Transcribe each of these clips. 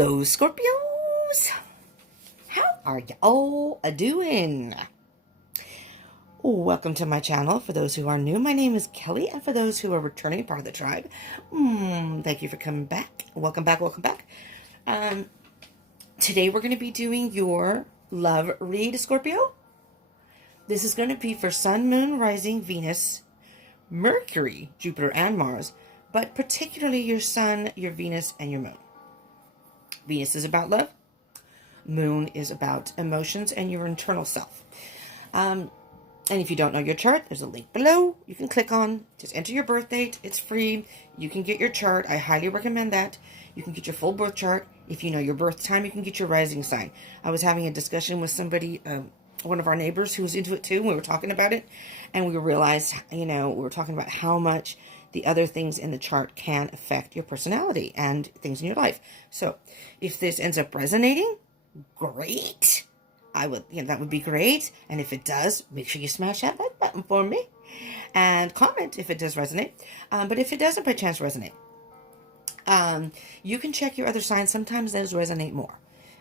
Hello, Scorpios. How are you all doing? Welcome to my channel. For those who are new, my name is Kelly, and for those who are returning, part of the tribe, thank you for coming back. Welcome back, welcome back. Today we're going to be doing your love read, Scorpio. This is going to be for Sun, Moon, Rising, Venus, Mercury, Jupiter, and Mars, but particularly your Sun, your Venus, and your Moon. Venus is about love. Moon is about emotions and your internal self. And if you don't know your chart, there's a link below. You can click on, just enter your birth date. It's free. You can get your chart. I highly recommend that. You can get your full birth chart. If you know your birth time, you can get your rising sign. I was having a discussion with somebody, one of our neighbors who was into it too, and we were talking about it. And we realized, we were talking about how much the other things in the chart can affect your personality and things in your life. So if this ends up resonating, great. That would be great. And if it does, make sure you smash that like button for me and comment if it does resonate. But if it doesn't by chance resonate, you can check your other signs. Sometimes those resonate more.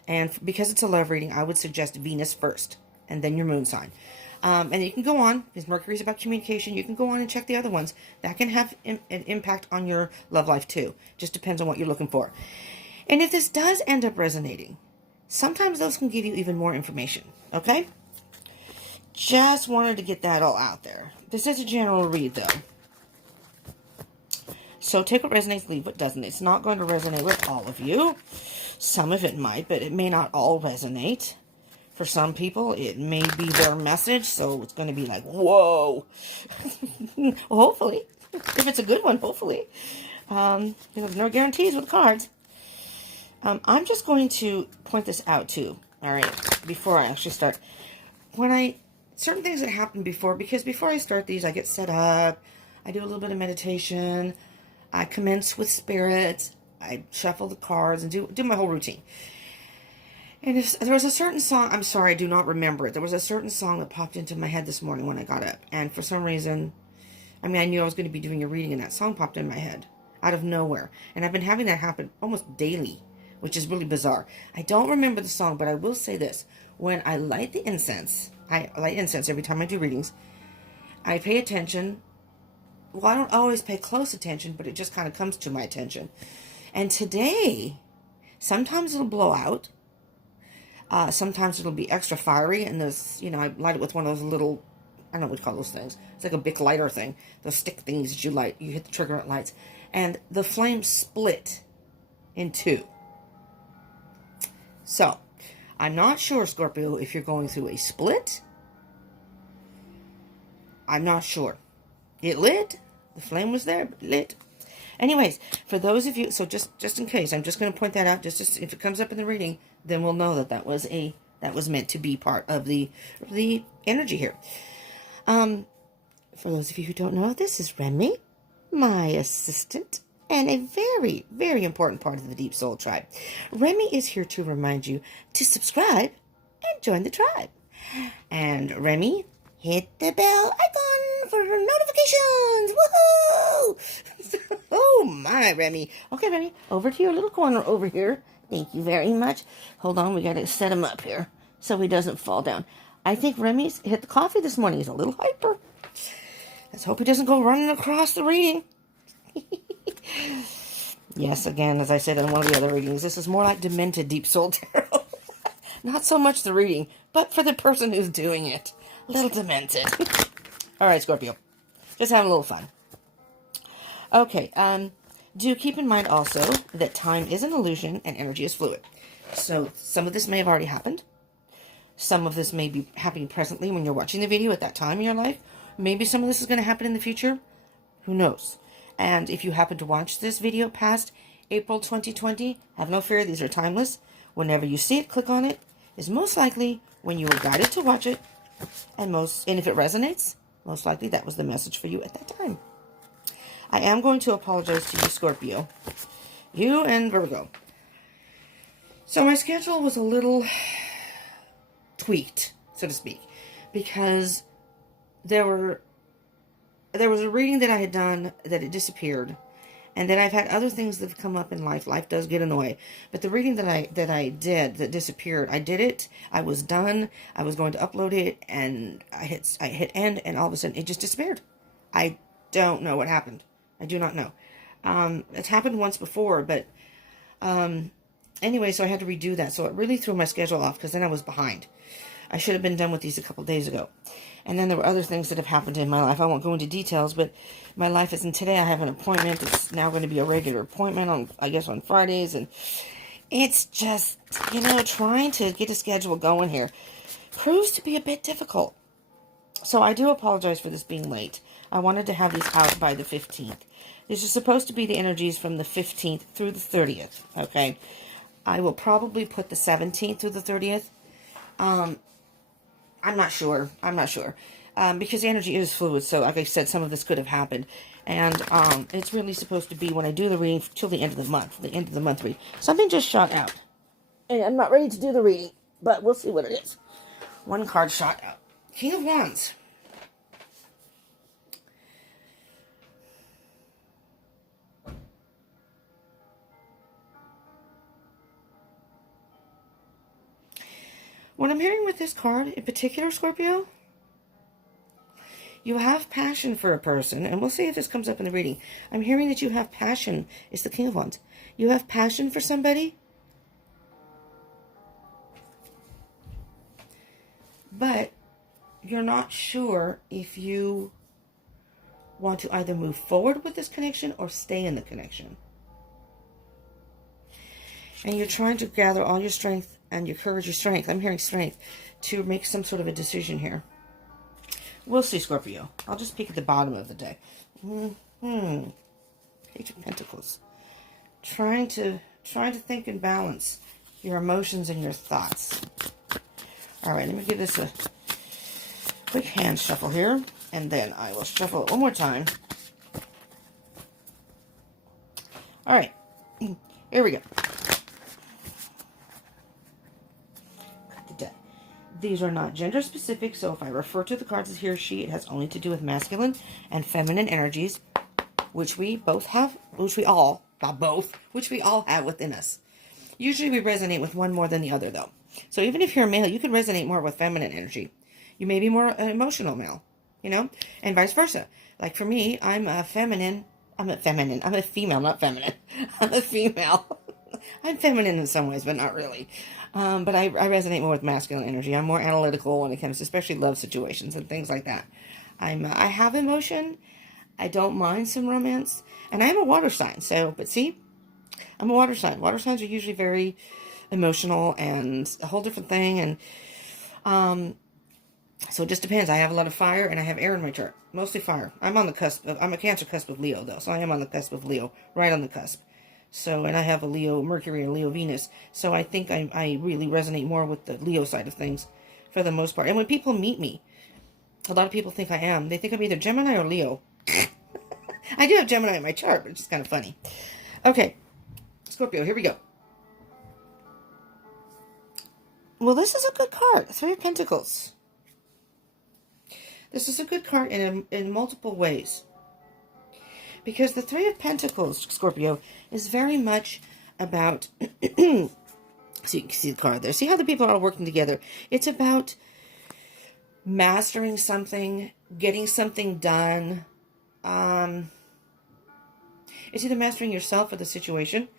And because it's a love reading, I would suggest Venus first and then your moon sign. And you can go on, because Mercury's about communication, you can go on and check the other ones. That can have an impact on your love life too. Just depends on what you're looking for. And if this does end up resonating, sometimes those can give you even more information, okay? Just wanted to get that all out there. This is a general read, though. So take what resonates, leave what doesn't. It's not going to resonate with all of you. Some of it might, but it may not all resonate. For some people, it may be their message, so it's going to be like, whoa. Well, hopefully. If it's a good one, hopefully. There's no guarantees with cards. I'm just going to point this out too, all right, before I actually start. Certain things that happen before, because before I start these, I get set up, I do a little bit of meditation, I commence with spirit, I shuffle the cards and do my whole routine. And there was a certain song, I'm sorry, I do not remember it. There was a certain song that popped into my head this morning when I got up. And for some reason, I knew I was going to be doing a reading and that song popped in my head out of nowhere. And I've been having that happen almost daily, which is really bizarre. I don't remember the song, but I will say this. When I light the incense, I light incense every time I do readings, I pay attention. Well, I don't always pay close attention, but it just kind of comes to my attention. And today, sometimes it'll blow out. Sometimes it'll be extra fiery, and this, I light it with one of those little, I don't know what you call those things. It's like a Bic lighter thing. Those stick things that you light. You hit the trigger, it lights. And the flame split in two. So, I'm not sure, Scorpio, if you're going through a split. I'm not sure. It lit. The flame was there, but lit. Anyways, for those of you, so just in case, I'm just going to point that out. Just if it comes up in the reading, then we'll know that was meant to be part of the energy here. For those of you who don't know, this is Remy, my assistant, and a very, very important part of the Deep Soul Tribe. Remy is here to remind you to subscribe and join the tribe. And Remy, hit the bell icon for notifications. Woohoo! Oh my, Remy. Okay, Remy, over to your little corner over here. Thank you very much. Hold on, we got to set him up here so he doesn't fall down. I think Remy's hit the coffee this morning. He's a little hyper. Let's hope he doesn't go running across the reading. Yes, again, as I said in one of the other readings, this is more like Demented Deep Soul Tarot. Not so much the reading, but for the person who's doing it. A little demented. All right, Scorpio. Just having a little fun. Okay, do keep in mind also that time is an illusion and energy is fluid. So some of this may have already happened. Some of this may be happening presently when you're watching the video at that time in your life. Maybe some of this is going to happen in the future. Who knows? And if you happen to watch this video past April 2020, have no fear, these are timeless. Whenever you see it, click on it. Is most likely when you were guided to watch it. And if it resonates, most likely that was the message for you at that time. I am going to apologize to you, Scorpio. You and Virgo. So my schedule was a little tweaked, so to speak, because there was a reading that I had done that it disappeared, And then I've had other things that have come up in life. Life does get in the way. But the reading that I did that disappeared, I did it. I was done. I was going to upload it, and I hit end, and all of a sudden it just disappeared. I don't know what happened. I do not know. It's happened once before, but anyway, so I had to redo that. So it really threw my schedule off because then I was behind. I should have been done with these a couple days ago. And then there were other things that have happened in my life. I won't go into details, but my life isn't today. I have an appointment. It's now going to be a regular appointment on, I guess, on Fridays. And it's just, trying to get a schedule going here proves to be a bit difficult. So I do apologize for this being late. I wanted to have these out by the 15th. This is supposed to be the energies from the 15th through the 30th, okay? I will probably put the 17th through the 30th. I'm not sure. Because the energy is fluid, so like I said, some of this could have happened. And it's really supposed to be when I do the reading till the end of the month, read. Something just shot out. And I'm not ready to do the reading, but we'll see what it is. One card shot out. King of Wands. What I'm hearing with this card, in particular, Scorpio, you have passion for a person, and we'll see if this comes up in the reading. I'm hearing that you have passion. It's the King of Wands. You have passion for somebody, but you're not sure if you want to either move forward with this connection or stay in the connection. And you're trying to gather all your strength and your courage, your strength. I'm hearing strength to make some sort of a decision here. We'll see, Scorpio. I'll just peek at the bottom of the deck. Page of Pentacles. Trying to think and balance your emotions and your thoughts. All right, let me give this a quick hand shuffle here, and then I will shuffle it one more time. All right, here we go. These are not gender specific, so if I refer to the cards as he or she, it has only to do with masculine and feminine energies, which we all have within us. Usually we resonate with one more than the other, though. So even if you're a male, you can resonate more with feminine energy. You may be more an emotional male, and vice versa. Like for me, I'm a female, not feminine. I'm a female. I'm feminine in some ways, but not really. But I resonate more with masculine energy. I'm more analytical when it comes to especially love situations and things like that. I have emotion. I don't mind some romance. And I am a water sign. But see, I'm a water sign. Water signs are usually very emotional and a whole different thing. And so it just depends. I have a lot of fire and I have air in my chart. Mostly fire. I'm a Cancer cusp of Leo, though. So I am on the cusp of Leo. Right on the cusp. So, and I have a Leo Mercury and Leo Venus. So I think I really resonate more with the Leo side of things for the most part. And when people meet me, a lot of people think I am. They think I'm either Gemini or Leo. I do have Gemini in my chart, but it's just kind of funny. Okay, Scorpio, here we go. Well, this is a good card. Three of Pentacles. This is a good card in multiple ways. Because the Three of Pentacles, Scorpio, is very much about, so you can see the card there. See how the people are all working together. It's about mastering something, getting something done. It's either mastering yourself or the situation.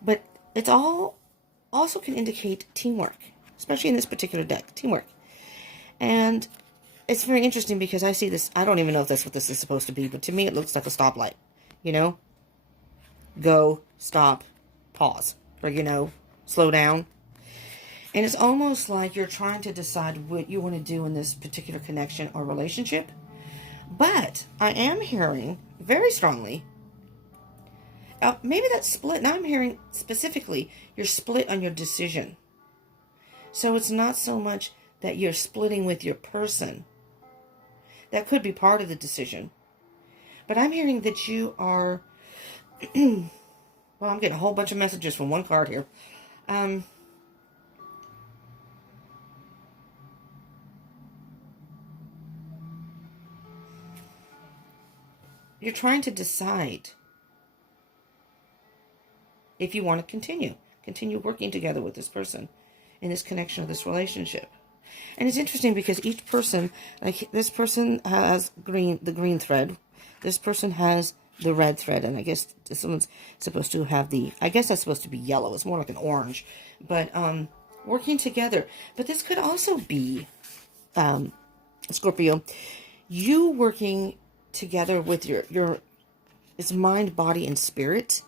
But it's all also can indicate teamwork, especially in this particular deck, teamwork. And it's very interesting because I see this, I don't even know if that's what this is supposed to be, but to me it looks like a stoplight, Go, stop, pause, or, slow down. And it's almost like you're trying to decide what you want to do in this particular connection or relationship. But I am hearing very strongly, maybe that's split. Now I'm hearing specifically you're split on your decision. So it's not so much that you're splitting with your person. That could be part of the decision. But I'm hearing that you are, well, I'm getting a whole bunch of messages from one card here. You're trying to decide if you want to continue working together with this person in this connection of this relationship. And it's interesting because each person, like this person has the green thread, this person has the red thread, and I guess this one's supposed to have I guess that's supposed to be yellow. It's more like an orange, but working together. But this could also be, Scorpio, you working together with your it's mind, body, and spirit,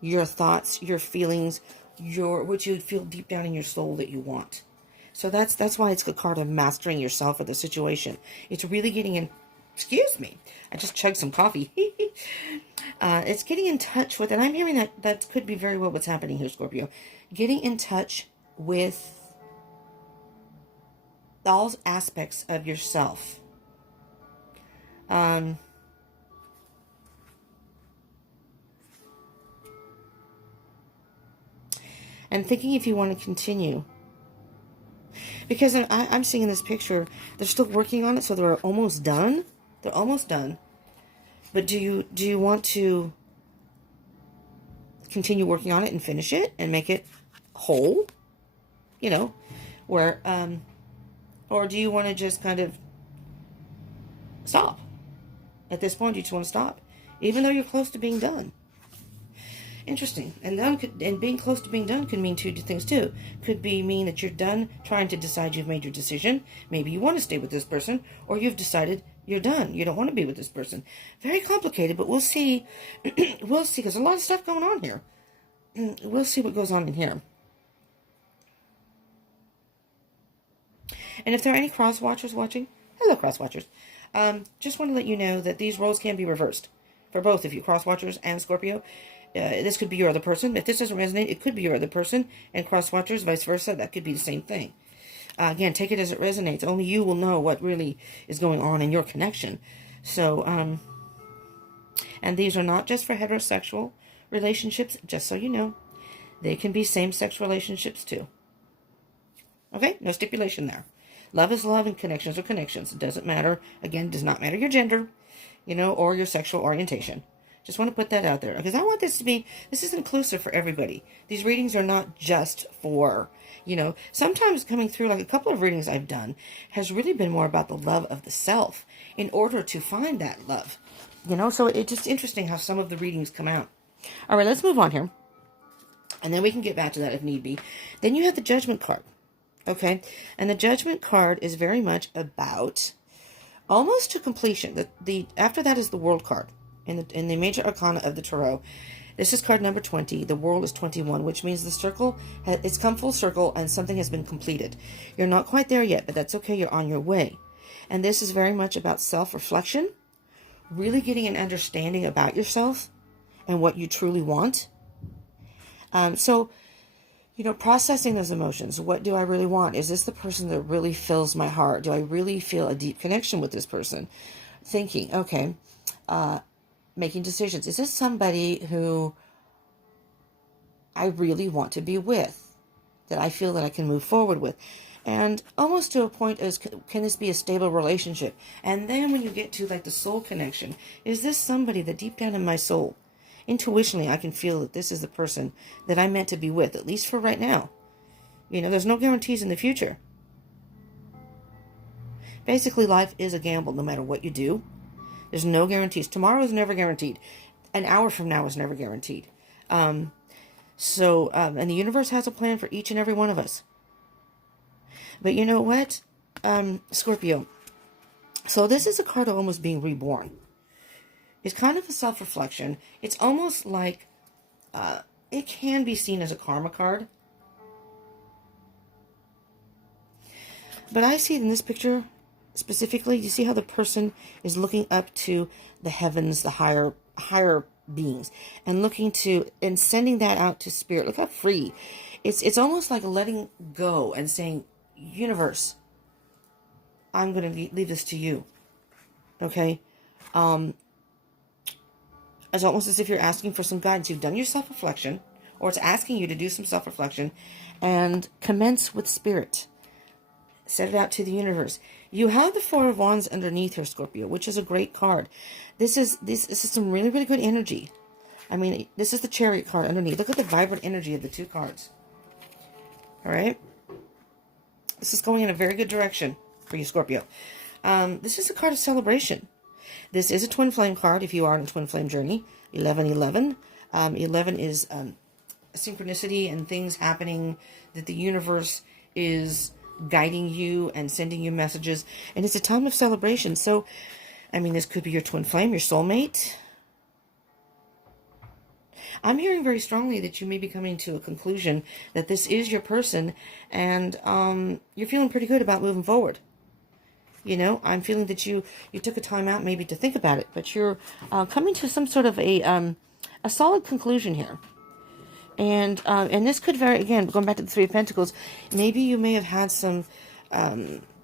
your thoughts, your feelings, what you feel deep down in your soul that you want. So that's why it's a card of mastering yourself or the situation. It's really getting in. Excuse me, I just chugged some coffee. It's getting in touch with, and I'm hearing that could be very well what's happening here, Scorpio. Getting in touch with all aspects of yourself. And thinking if you want to continue. Because I'm seeing in this picture, they're still working on it, so they're almost done. They're almost done. But do you want to continue working on it and finish it and make it whole? You know, where, or do you want to just kind of stop? At this point, you just want to stop, even though you're close to being done. Interesting. And being close to being done could mean two things too. Could mean that you're done trying to decide, you've made your decision. Maybe you want to stay with this person, or you've decided you're done. You don't want to be with this person. Very complicated, but we'll see. We'll see, because there's a lot of stuff going on here. We'll see what goes on in here. And if there are any cross watchers watching, hello cross watchers. Just want to let you know that these roles can be reversed for both of you, cross watchers and Scorpio. This could be your other person. If this doesn't resonate, it could be your other person, and cross watchers, vice versa. That could be the same thing. Again, take it as it resonates. Only you will know what really is going on in your connection. So, and these are not just for heterosexual relationships, just so you know. They can be same-sex relationships too. Okay? No stipulation there. Love is love and connections are connections. It doesn't matter. Again, does not matter your gender, or your sexual orientation. Just want to put that out there, because I want this is inclusive for everybody. These readings are not just for, sometimes coming through, like a couple of readings I've done, has really been more about the love of the self in order to find that love. So it's just interesting how some of the readings come out. All right, let's move on here. And then we can get back to that if need be. Then you have the Judgment card. Okay? And the Judgment card is very much about almost to completion. After that is the World card. In the major arcana of the tarot. This is card number 20. The world is 21, which means the circle, it's come full circle and something has been completed. You're not quite there yet, but that's okay. You're on your way. And this is very much about self-reflection, really getting an understanding about yourself and what you truly want. So, processing those emotions. What do I really want? Is this the person that really fills my heart? Do I really feel a deep connection with this person? Thinking, okay, making decisions. Is this somebody who I really want to be with, that I feel that I can move forward with? And almost to a point is, can this be a stable relationship? And then when you get to like the soul connection, is this somebody that deep down in my soul, intuitionally, I can feel that this is the person that I'm meant to be with, at least for right now. There's no guarantees in the future. Basically, life is a gamble no matter what you do. There's no guarantees. Tomorrow is never guaranteed. An hour from now is never guaranteed. And the universe has a plan for each and every one of us. But you know what, Scorpio? So this is a card of almost being reborn. It's kind of a self-reflection. It's almost like it can be seen as a karma card. But I see it in this picture specifically. You see how the person is looking up to the heavens, the higher beings, and and sending that out to spirit. Look how free. It's almost like letting go and saying, universe, I'm going to leave this to you. Okay? It's almost as if you're asking for some guidance. You've done your self-reflection, or it's asking you to do some self-reflection, and commence with spirit. Set it out to the universe. You have the Four of Wands underneath here, Scorpio, which is a great card. This is some really, really good energy. I mean, this is the Chariot card underneath. Look at the vibrant energy of the two cards. All right? This is going in a very good direction for you, Scorpio. This is a card of celebration. This is a twin flame card if you are in a twin flame journey. 1111. 11 is synchronicity and things happening that the universe is guiding you and sending you messages. And it's a time of celebration. So, I mean, this could be your twin flame, your soulmate. I'm hearing very strongly that you may be coming to a conclusion that this is your person, and you're feeling pretty good about moving forward. You know, I'm feeling that you took a time out maybe to think about it, but you're coming to some sort of a solid conclusion here. And this could vary, again, going back to the Three of Pentacles, maybe you may have had some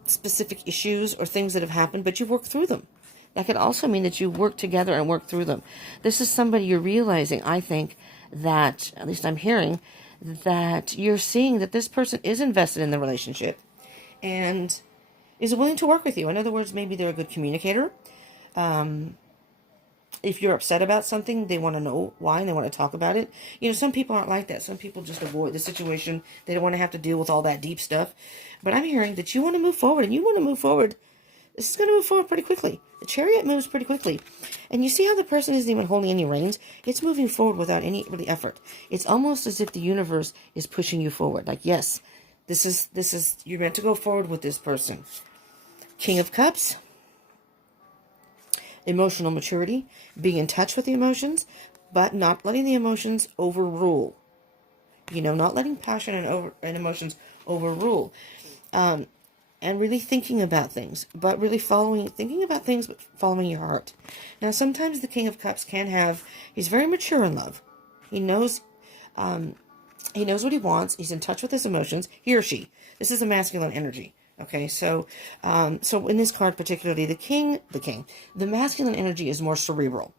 specific issues or things that have happened, but you've worked through them. That could also mean that you work together and work through them. This is somebody you're realizing, I think, that, at least I'm hearing, that you're seeing that this person is invested in the relationship and is willing to work with you. In other words, maybe they're a good communicator. If you're upset about something, they want to know why and they want to talk about it. You know, some people aren't like that. Some people just avoid the situation. They don't want to have to deal with all that deep stuff. But I'm hearing that you want to move forward, and you want to move forward. This is going to move forward pretty quickly. The Chariot moves pretty quickly. And you see how the person isn't even holding any reins? It's moving forward without any really effort. It's almost as if the universe is pushing you forward. Like, yes, this is you're meant to go forward with this person. King of Cups. Emotional maturity. Being in touch with the emotions, but not letting the emotions overrule. You know, not letting passion and emotions overrule. And really thinking about things, but really thinking about things, but following your heart. Now, sometimes the King of Cups he's very mature in love. He knows what he wants. He's in touch with his emotions. He or she. This is a masculine energy. Okay, so in this card particularly, the masculine energy is more cerebral.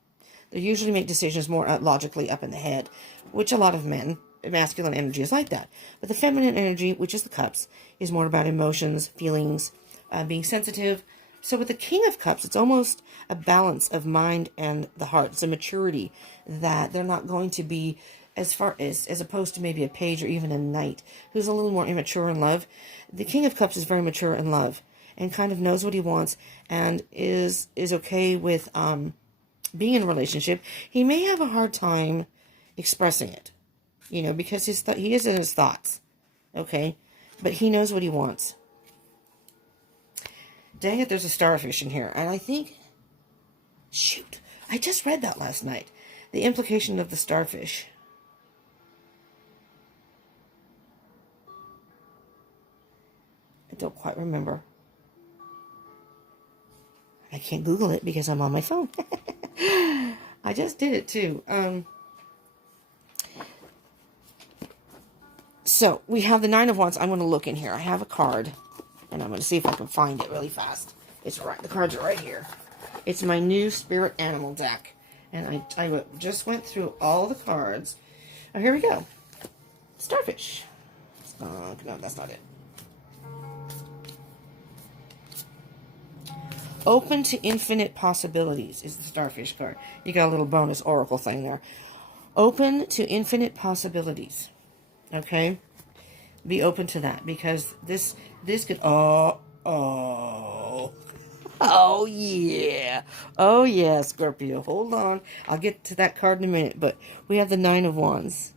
They usually make decisions more logically up in the head, which a lot of men, masculine energy is like that. But the feminine energy, which is the cups, is more about emotions, feelings, being sensitive. So with the King of Cups, it's almost a balance of mind and the heart. It's a maturity that they're not going to be as opposed to maybe a page or even a knight who's a little more immature in love. The King of Cups is very mature in love and kind of knows what he wants and is okay with being in a relationship. He may have a hard time expressing it, you know, because he is in his thoughts, okay? But he knows what he wants. Dang it, there's a starfish in here. And I think, shoot, I just read that last night. The implication of the starfish. I don't quite remember. I can't Google it because I'm on my phone. I just did it too. So we have the Nine of Wands. I'm going to look in here. I have a card, and I'm going to see if I can find it really fast. It's right. The cards are right here. It's my new spirit animal deck, and I just went through all the cards. Oh, here we go. Starfish. No, that's not it. Open to infinite possibilities is the starfish card. You got a little bonus oracle thing there. Open to infinite possibilities. Okay? Be open to that because this could oh yeah. Oh yeah, Scorpio. Hold on. I'll get to that card in a minute, but we have the Nine of Wands.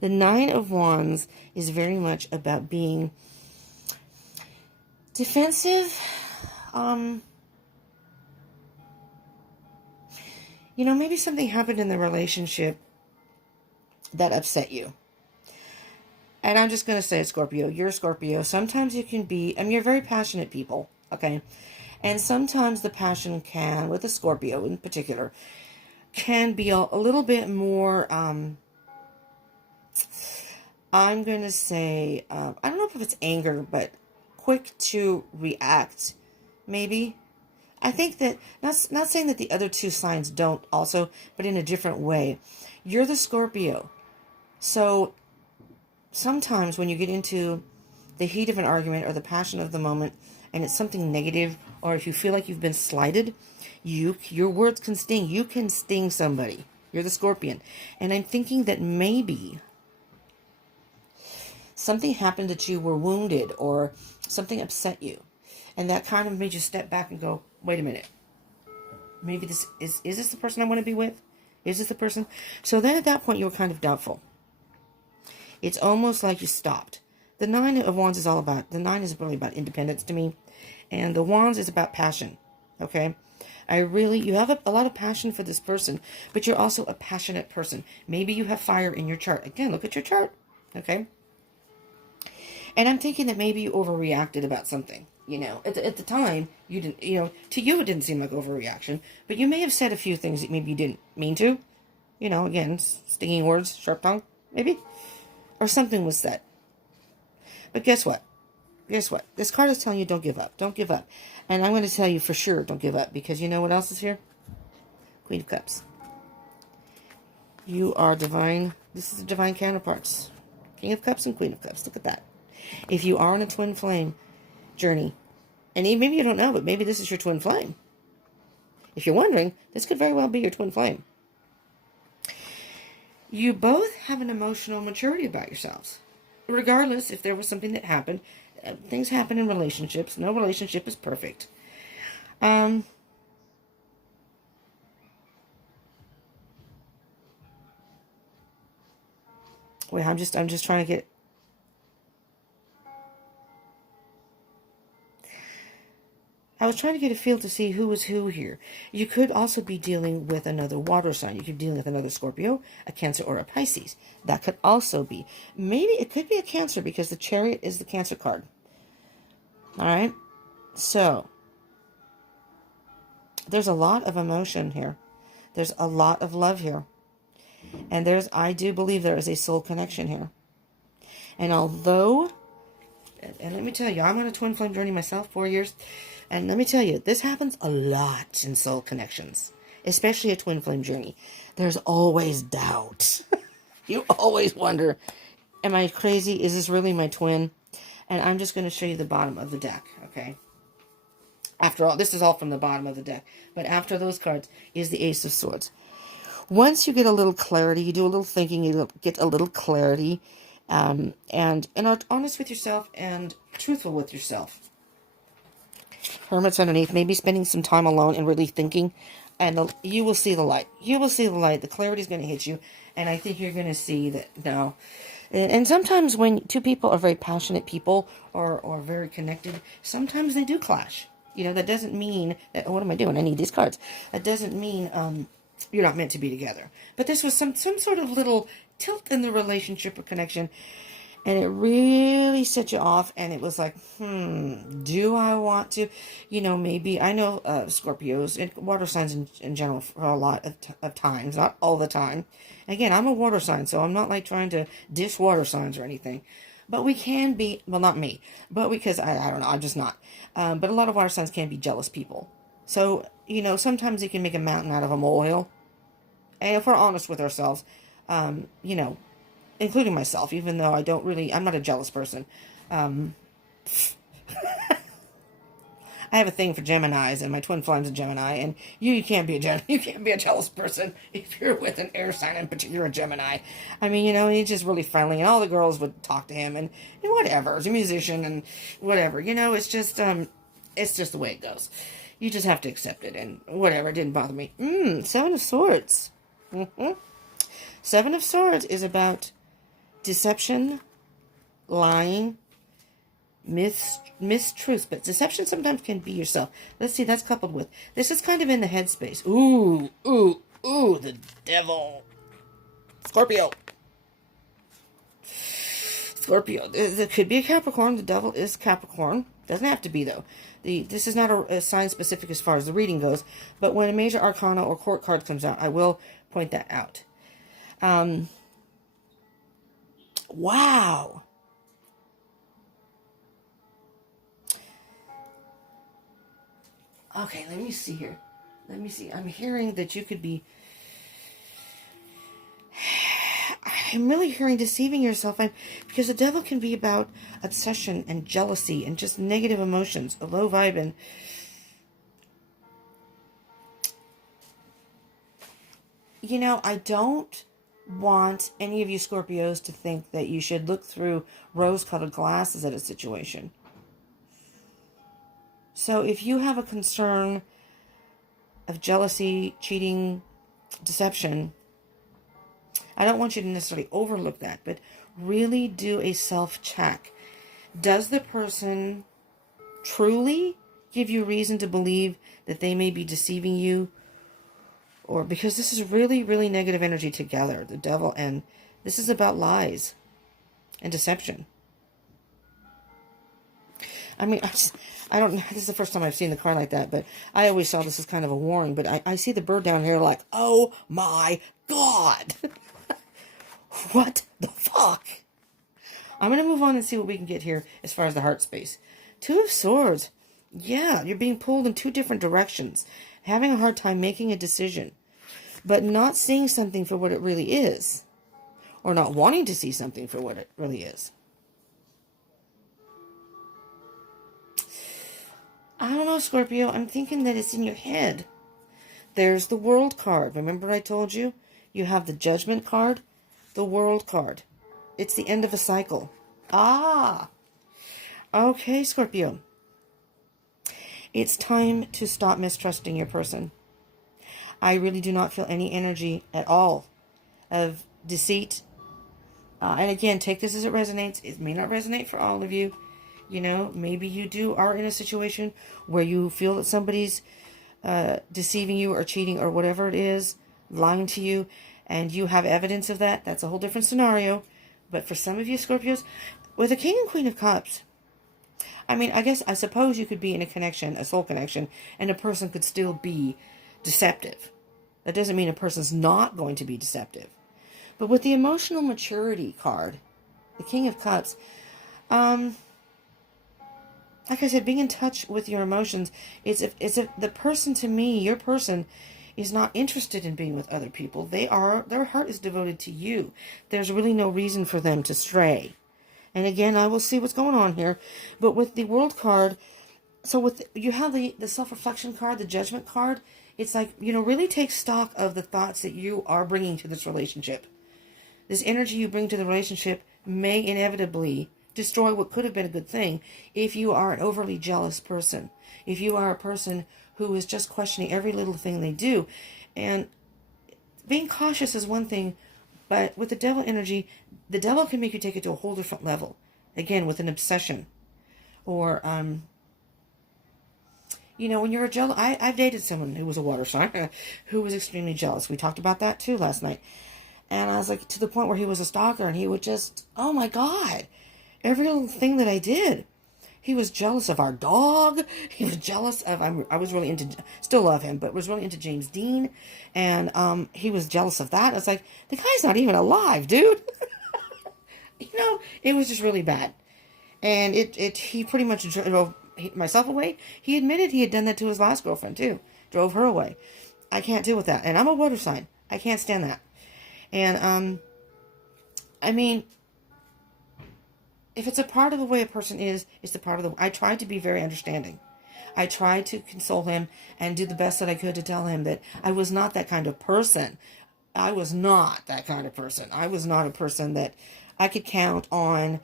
The Nine of Wands is very much about being defensive. You know, maybe something happened in the relationship that upset you. And I'm just going to say, Scorpio, you're a Scorpio. Sometimes you can be, you're very passionate people, okay? And sometimes the passion can, with a Scorpio in particular, can be a little bit more, I'm going to say, I don't know if it's anger, but quick to react, maybe. I think that, not saying that the other two signs don't also, but in a different way. You're the Scorpio. So sometimes when you get into the heat of an argument or the passion of the moment and it's something negative, or if you feel like you've been slighted, your words can sting. You can sting somebody. You're the Scorpion. And I'm thinking that maybe something happened that you were wounded or something upset you. And that kind of made you step back and go, wait a minute. Maybe this is this the person I want to be with? Is this the person? So then at that point you were kind of doubtful. It's almost like you stopped. The Nine of Wands is really about independence to me. And the Wands is about passion. Okay? You have a lot of passion for this person, but you're also a passionate person. Maybe you have fire in your chart. Again, look at your chart. Okay? And I'm thinking that maybe you overreacted about something. At the time, you didn't, to you it didn't seem like overreaction, but you may have said a few things that maybe you didn't mean to. Again, stinging words, sharp tongue, maybe. Or something was said. But guess what? This card is telling you don't give up. Don't give up. And I'm going to tell you for sure don't give up, because you know what else is here? Queen of Cups. You are divine. This is the divine counterparts. King of Cups and Queen of Cups. Look at that. If you are on a twin flame journey, and maybe you don't know, but maybe this is your twin flame. If you're wondering, this could very well be your twin flame. You both have an emotional maturity about yourselves. Regardless if there was something that happened, things happen in relationships. No relationship is perfect. Wait, I'm just trying to get. I was trying to get a feel to see who was who here. You could also be dealing with another water sign. You could be dealing with another Scorpio, a Cancer, or a Pisces. That could also be. Maybe it could be a Cancer, because the Chariot is the Cancer card. All right? So, there's a lot of emotion here. There's a lot of love here. And I do believe there is a soul connection here. And although, and let me tell you, I'm on a twin flame journey myself, 4 years. And let me tell you, this happens a lot in soul connections, especially a twin flame journey. There's always doubt. You always wonder, am I crazy? Is this really my twin? And I'm just going to show you the bottom of the deck, okay? After all, this is all from the bottom of the deck. But after those cards is the Ace of Swords. Once you get a little clarity, you do a little thinking, you get a little clarity, and are honest with yourself and truthful with yourself. Hermit's underneath, maybe spending some time alone and really thinking, and you will see the light. You will see the light. The clarity is going to hit you, and I think you're going to see that now. And sometimes when two people are very passionate people or very connected, sometimes they do clash. That doesn't mean that, oh, what am I doing? I need these cards. That doesn't mean you're not meant to be together. But this was some sort of little tilt in the relationship or connection. And it really set you off, and it was like, do I want to? Maybe, I know Scorpios and water signs in general for a lot of times, not all the time. Again, I'm a water sign, so I'm not like trying to dish water signs or anything. But we can be, well, not me, but because, I don't know, I'm just not. But a lot of water signs can be jealous people. So, sometimes you can make a mountain out of a molehill. And if we're honest with ourselves, including myself, even though I'm not a jealous person. I have a thing for Geminis, and my twin flame's a Gemini, and you can't be a jealous person if you're with an air sign, in particular a Gemini. I mean, he's just really friendly, and all the girls would talk to him, and whatever. He's a musician, and whatever. It's just the way it goes. You just have to accept it, and whatever. It didn't bother me. Seven of Swords. Seven of Swords is about deception, lying, mistruths, but deception sometimes can be yourself. Let's see, that's coupled with, this is kind of in the headspace. Ooh, the devil. Scorpio. There could be a Capricorn. The devil is Capricorn. Doesn't have to be, though. This is not a sign specific as far as the reading goes, but when a major arcana or court card comes out, I will point that out. Wow. Okay, let me see here. I'm hearing that you could be... I'm really hearing deceiving yourself. Because the devil can be about obsession and jealousy and just negative emotions, a low vibe, and... I don't want any of you Scorpios to think that you should look through rose-colored glasses at a situation. So if you have a concern of jealousy, cheating, deception, I don't want you to necessarily overlook that, but really do a self-check. Does the person truly give you reason to believe that they may be deceiving you? Or because this is really, really negative energy together, the devil, and this is about lies and deception. I mean, I don't know. This is the first time I've seen the card like that, but I always saw this as kind of a warning. But I see the bird down here like, oh my God. What the fuck? I'm going to move on and see what we can get here as far as the heart space. Two of Swords. Yeah, you're being pulled in two different directions. Having a hard time making a decision. But not seeing something for what it really is. Or not wanting to see something for what it really is. I don't know, Scorpio. I'm thinking that it's in your head. There's the World card. Remember I told you? You have the Judgment card, the World card. It's the end of a cycle. Ah! Okay, Scorpio. It's time to stop mistrusting your person. I really do not feel any energy at all of deceit. And again, take this as it resonates. It may not resonate for all of you. Maybe you are in a situation where you feel that somebody's deceiving you or cheating or whatever it is, lying to you, and you have evidence of that. That's a whole different scenario. But for some of you Scorpios, with a King and Queen of Cups, I suppose you could be in a connection, a soul connection, and a person could still be deceptive. That doesn't mean a person's not going to be deceptive. But with the emotional maturity card, the King of Cups, like I said, being in touch with your emotions, it's if the person, to me, your person, is not interested in being with other people. Their heart is devoted to you. There's really no reason for them to stray. And again, I will see what's going on here. But with the World card, you have the self-reflection card, the Judgment card. It's like, really take stock of the thoughts that you are bringing to this relationship. This energy you bring to the relationship may inevitably destroy what could have been a good thing if you are an overly jealous person. If you are a person who is just questioning every little thing they do. And being cautious is one thing, but with the devil energy, the devil can make you take it to a whole different level. Again, with an obsession. Or, when you're a jealous... I've dated someone who was a water sign, who was extremely jealous. We talked about that too last night. And I was like, to the point where he was a stalker, and he would just, oh my God, every little thing that I did. He was jealous of our dog. He was jealous of, I was really into, still love him, but was really into James Dean. And he was jealous of that. It's like, the guy's not even alive, dude. It was just really bad. And he pretty much drove myself away. He admitted he had done that to his last girlfriend too. Drove her away. I can't deal with that. And I'm a water sign. I can't stand that. And, if it's a part of the way a person is, it's the part of the... I tried to be very understanding. I tried to console him and do the best that I could to tell him that I was not that kind of person. I was not that kind of person. I was not a person that I could count on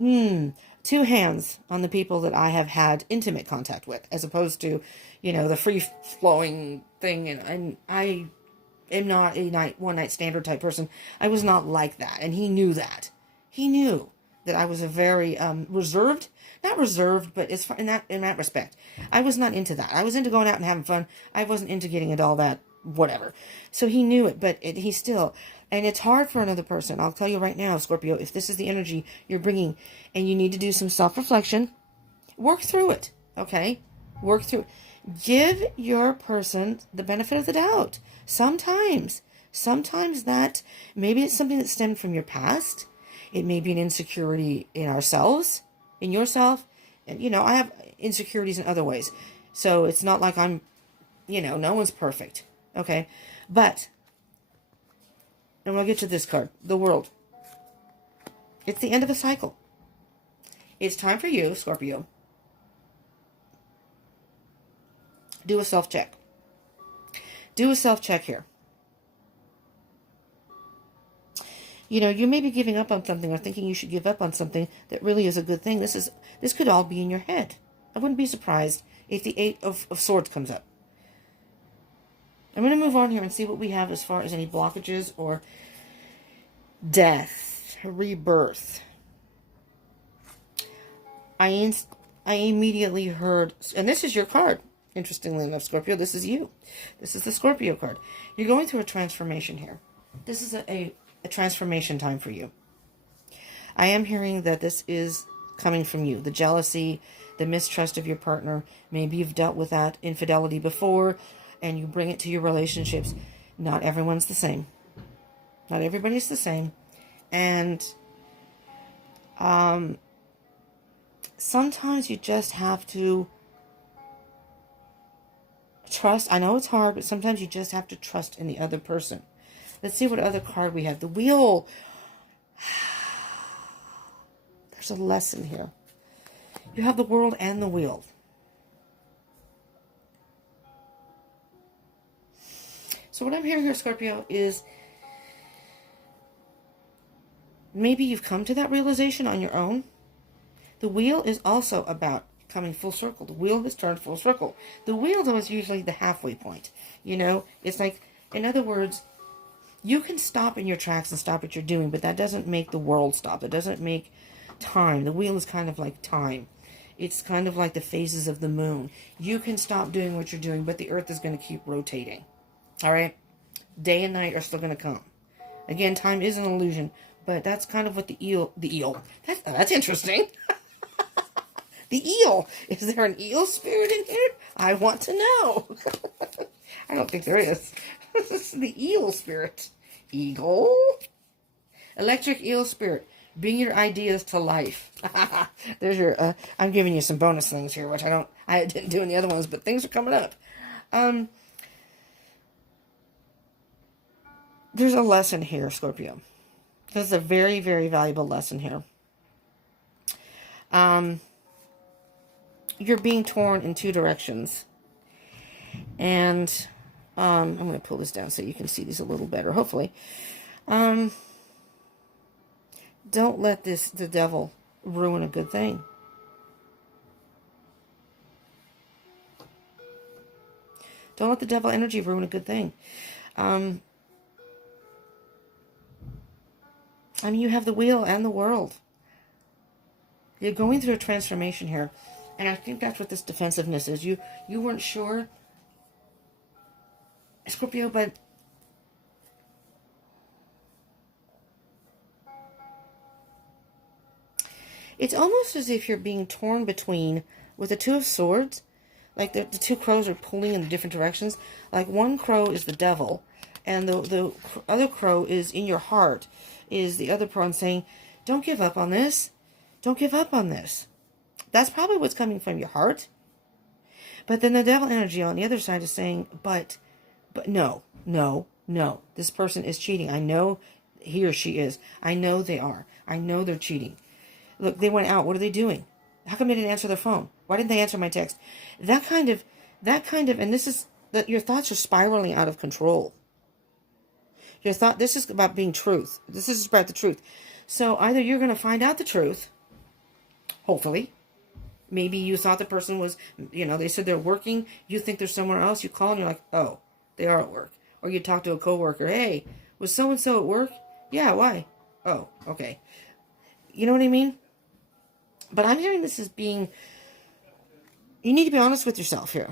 two hands on the people that I have had intimate contact with, as opposed to, the free-flowing thing. And I am not a one-night standard type person. I was not like that, and he knew that. He knew that I was a very reserved, not reserved, but in that respect, I was not into that. I was into going out and having fun. I wasn't into getting into all that, whatever. So he knew it, but he still, and it's hard for another person. I'll tell you right now, Scorpio, if this is the energy you're bringing, and you need to do some self-reflection, work through it, okay? Work through it. Give your person the benefit of the doubt. Sometimes that, maybe it's something that stemmed from your past. It may be an insecurity in ourselves, in yourself. And, I have insecurities in other ways. So it's not like I'm, no one's perfect. Okay? But, and we'll get to this card, the World. It's the end of a cycle. It's time for you, Scorpio. Do a self-check. Do a self-check here. You know, you may be giving up on something or thinking you should give up on something that really is a good thing. This could all be in your head. I wouldn't be surprised if the Eight of Swords comes up. I'm going to move on here and see what we have as far as any blockages or death, rebirth. I immediately heard, and this is your card, interestingly enough, Scorpio. This is you. This is the Scorpio card. You're going through a transformation here. This is a transformation time for you. I am hearing that this is coming from you. The jealousy, the mistrust of your partner. Maybe you've dealt with that infidelity before, and you bring it to your relationships. Not everyone's the same. Not everybody's the same. And sometimes you just have to trust. I know it's hard, but sometimes you just have to trust in the other person. Let's see what other card we have. The Wheel. There's a lesson here. You have the World and the Wheel. So what I'm hearing here, Scorpio, is maybe you've come to that realization on your own. The Wheel is also about coming full circle. The Wheel has turned full circle. The Wheel, though, is usually the halfway point. You know, it's like, in other words, you can stop in your tracks and stop what you're doing, but that doesn't make the world stop. It doesn't make time. The Wheel is kind of like time. It's kind of like the phases of the moon. You can stop doing what you're doing, but the earth is going to keep rotating. All right? Day and night are still going to come. Again, time is an illusion, but that's kind of what the eel. That's interesting. The eel. Is there an eel spirit in here? I want to know. I don't think there is. This is the eel spirit. Eagle. Electric eel spirit. Bring your ideas to life. There's your, I'm giving you some bonus things here, which I didn't do in the other ones, but things are coming up. There's a lesson here, Scorpio. There's a very, very valuable lesson here. You're being torn in two directions. And I'm going to pull this down so you can see these a little better, hopefully. Don't let the devil ruin a good thing. Don't let the devil energy ruin a good thing. I mean, you have the Wheel and the World. You're going through a transformation here. And I think that's what this defensiveness is. You weren't sure, Scorpio, but it's almost as if you're being torn between, with the Two of Swords, like the two crows are pulling in different directions. Like one crow is the devil, and the other crow is in your heart, is the other crow, and saying, don't give up on this. Don't give up on this. That's probably what's coming from your heart. But then the devil energy on the other side is saying, but no. This person is cheating. I know he or she is. I know they are. I know they're cheating. Look, they went out. What are they doing? How come they didn't answer their phone? Why didn't they answer my text? That kind of, and this is, that your thoughts are spiraling out of control. This is about being truth. This is about the truth. So either you're going to find out the truth, hopefully. Maybe you thought the person was, they said they're working. You think they're somewhere else. You call and you're like, oh, they are at work. Or you talk to a coworker. Hey, was so-and-so at work? Yeah, why? Oh, okay. You know what I mean? But I'm hearing this as being, you need to be honest with yourself here.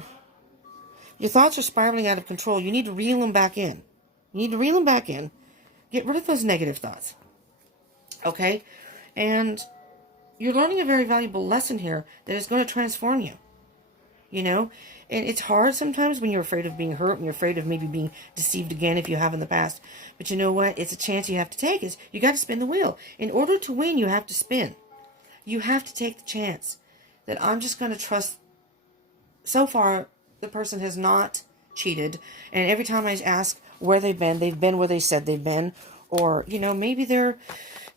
Your thoughts are spiraling out of control. You need to reel them back in. Get rid of those negative thoughts. Okay? And you're learning a very valuable lesson here that is going to transform you. And it's hard sometimes when you're afraid of being hurt and you're afraid of maybe being deceived again if you have in the past. But you know what? It's a chance you have to take. Is you got to spin the wheel. In order to win, you have to spin. You have to take the chance that I'm just going to trust. So far, the person has not cheated. And every time I ask where they've been where they said they've been. Or, maybe they're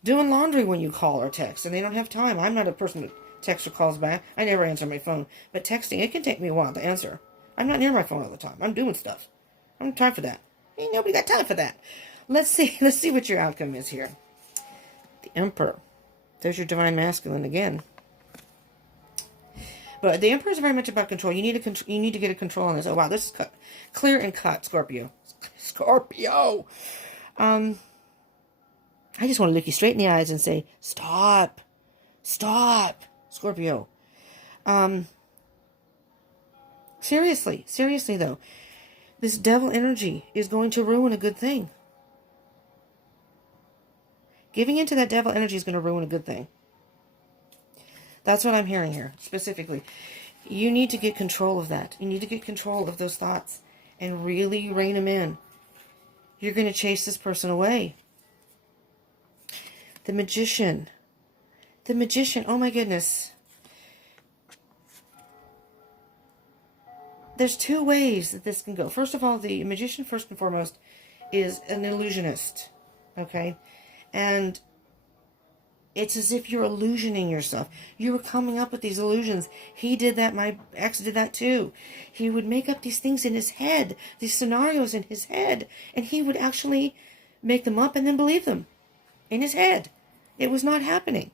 doing laundry when you call or text and they don't have time. I'm not a person that texts or calls back. I never answer my phone. But texting, it can take me a while to answer. I'm not near my phone all the time. I'm doing stuff. I don't have time for that. Ain't nobody got time for that. Let's see what your outcome is here. The Emperor. There's your divine masculine again. But the Emperor is very much about control. You need to get a control on this. Oh, wow. This is clear and cut, Scorpio. Scorpio. I just want to look you straight in the eyes and say, stop. Stop, Scorpio. Seriously though, this devil energy is going to ruin a good thing. Giving into that devil energy is going to ruin a good thing. That's what I'm hearing here, specifically. You need to get control of that. You need to get control of those thoughts and really rein them in. You're going to chase this person away. The Magician. The Magician, oh my goodness. There's two ways that this can go. First of all, the Magician, first and foremost, is an illusionist. Okay? And it's as if you're illusioning yourself. You were coming up with these illusions. He did that. My ex did that too. He would make up these things in his head, these scenarios in his head, and he would actually make them up and then believe them in his head. It was not happening.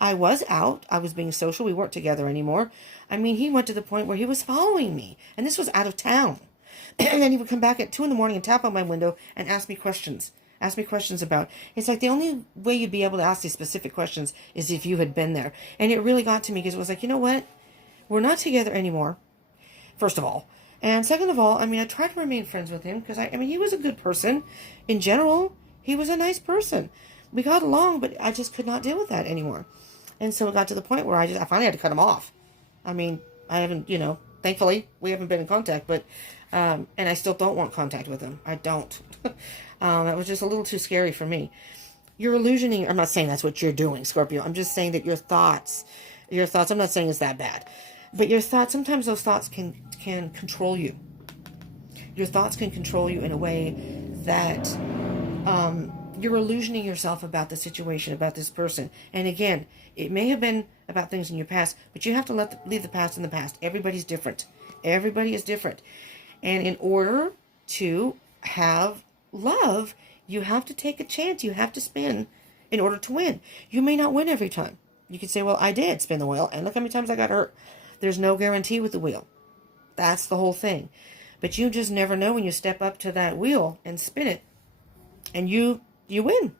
I was out. I was being social. We weren't together anymore. I mean, he went to the point where he was following me, and this was out of town. And then he would come back at 2 a.m. and tap on my window and ask me questions. About. It's like the only way you'd be able to ask these specific questions is if you had been there. And it really got to me because it was like, you know what? We're not together anymore, first of all. And second of all, I mean, I tried to remain friends with him because, I mean, he was a good person. In general, he was a nice person. We got along, but I just could not deal with that anymore. And so it got to the point where I finally had to cut him off. I mean, I haven't, thankfully, we haven't been in contact, but, and I still don't want contact with him. I don't. That was just a little too scary for me. You're illusioning. I'm not saying that's what you're doing, Scorpio. I'm just saying that your thoughts, I'm not saying it's that bad, but your thoughts, sometimes those thoughts can control you. Your thoughts can control you in a way that, you're illusioning yourself about the situation, about this person. And again, it may have been about things in your past, but you have to leave the past in the past. Everybody's different. Everybody is different. And in order to have love, you have to take a chance. You have to spin in order to win. You may not win every time. You could say, well, I did spin the wheel, and look how many times I got hurt. There's no guarantee with the wheel. That's the whole thing. But you just never know when you step up to that wheel and spin it, and you win.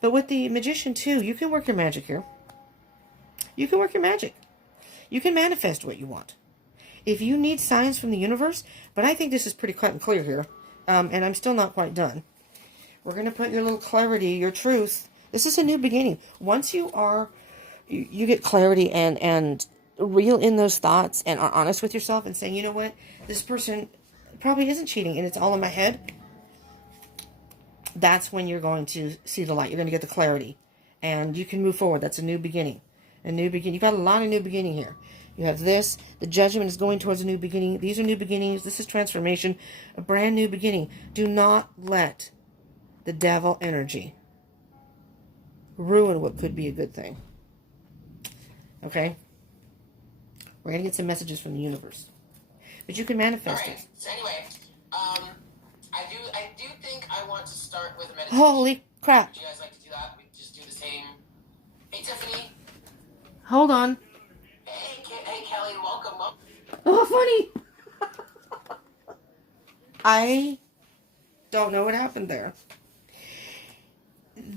But with the Magician, too, you can work your magic here. You can work your magic. You can manifest what you want. If you need signs from the universe, but I think this is pretty cut and clear here, and I'm still not quite done. We're going to put your little clarity, your truth. This is a new beginning. Once you get clarity and reel in those thoughts and are honest with yourself and saying, you know what, this person probably isn't cheating and it's all in my head. That's when you're going to see the light. You're going to get the clarity. And you can move forward. That's a new beginning. A new beginning. You've got a lot of new beginning here. You have this. The Judgment is going towards a new beginning. These are new beginnings. This is transformation. A brand new beginning. Do not let the devil energy ruin what could be a good thing. Okay? We're going to get some messages from the universe. But you can manifest it. So anyway, I do think I want to start with a meditation. Holy crap. Would you guys like to do that? We just do the same. Hey, Tiffany. Hold on. Hey, Kelly. Welcome. Oh, funny. I don't know what happened there.